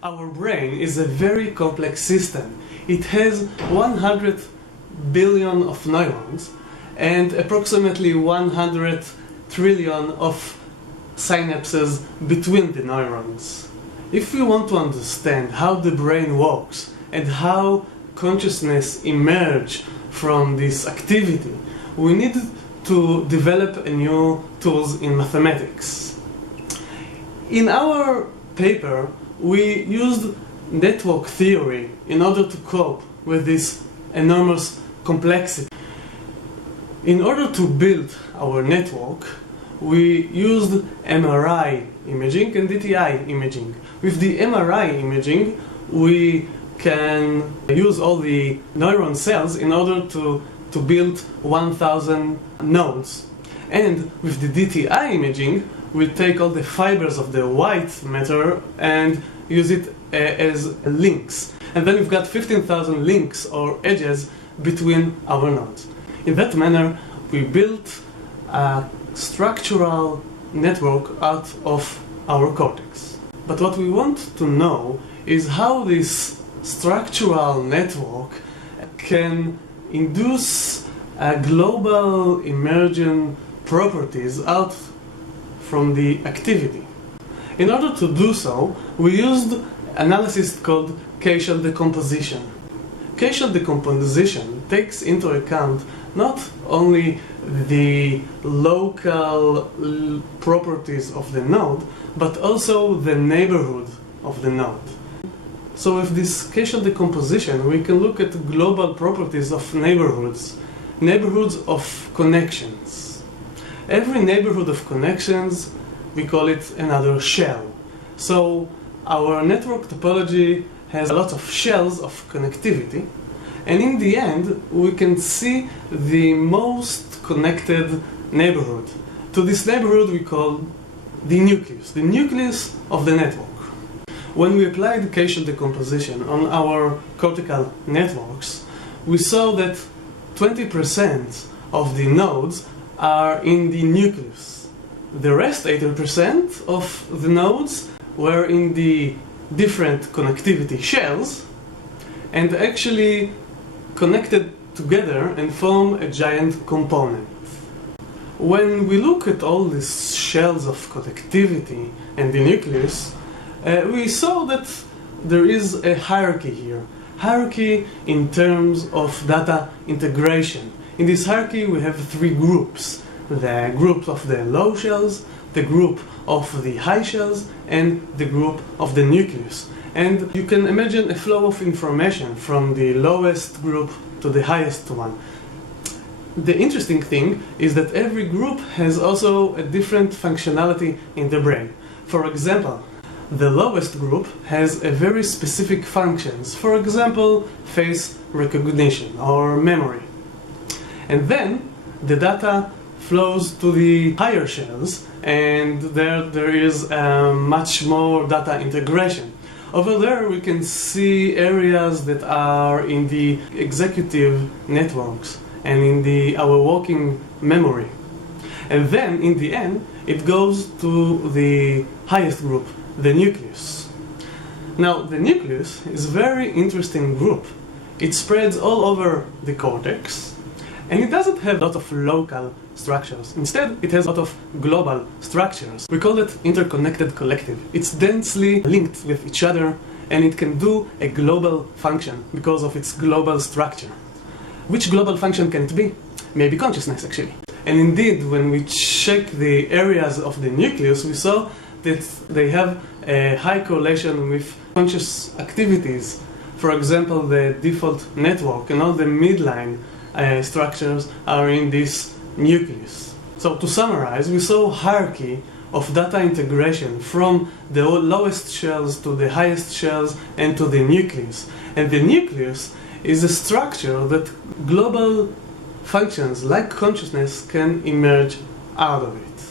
Our brain is a very complex system. It has 100 billion of neurons and approximately 100 trillion of synapses between the neurons. If we want to understand how the brain works and how consciousness emerges from this activity, we need to develop a new tools in mathematics. In our paper, we used network theory in order to cope with this enormous complexity. In order to build our network, we used MRI imaging and DTI imaging. With the MRI imaging, we can use all the neuron cells in order to build 1,000 nodes. And with the DTI imaging, we take all the fibers of the white matter and use it as links. And then we've got 15,000 links or edges between our nodes. In that manner, we built a structural network out of our cortex. But what we want to know is how this structural network can induce global emergent properties out from the activity. In order to do so, we used analysis called causal decomposition. Causal decomposition takes into account not only the local properties of the node, but also the neighborhood of the node. So with this causal decomposition, we can look at global properties of neighborhoods of connections. Every neighborhood of connections, we call it another shell. So our network topology has a lot of shells of connectivity, and in the end, we can see the most connected neighborhood. To this neighborhood we call the nucleus of the network. When we applied causal decomposition on our cortical networks, we saw that 20% of the nodes are in the nucleus. The rest, 80% of the nodes, were in the different connectivity shells and actually connected together and form a giant component. When we look at all these shells of connectivity and the nucleus, we saw that there is a hierarchy here. Hierarchy in terms of data integration. In this hierarchy we have three groups. The group of the low shells, the group of the high shells, and the group of the nucleus. And you can imagine a flow of information from the lowest group to the highest one. The interesting thing is that every group has also a different functionality in the brain. For example, the lowest group has a very specific functions. For example, face recognition or memory. And then the data flows to the higher shells, and there is much more data integration. Over there we can see areas that are in the executive networks and in our working memory. And then in the end it goes to the highest group, the nucleus. Now the nucleus is a very interesting group. It spreads all over the cortex, and it doesn't have a lot of local structures. Instead, it has a lot of global structures. We call it interconnected collective. It's densely linked with each other, and it can do a global function because of its global structure. Which global function can it be? Maybe consciousness, actually. And indeed, when we check the areas of the nucleus, we saw that they have a high correlation with conscious activities. For example, the default network and all the midline structures are in this nucleus. So to summarize, we saw hierarchy of data integration from the lowest shells to the highest shells and to the nucleus. And the nucleus is a structure that global functions like consciousness can emerge out of it.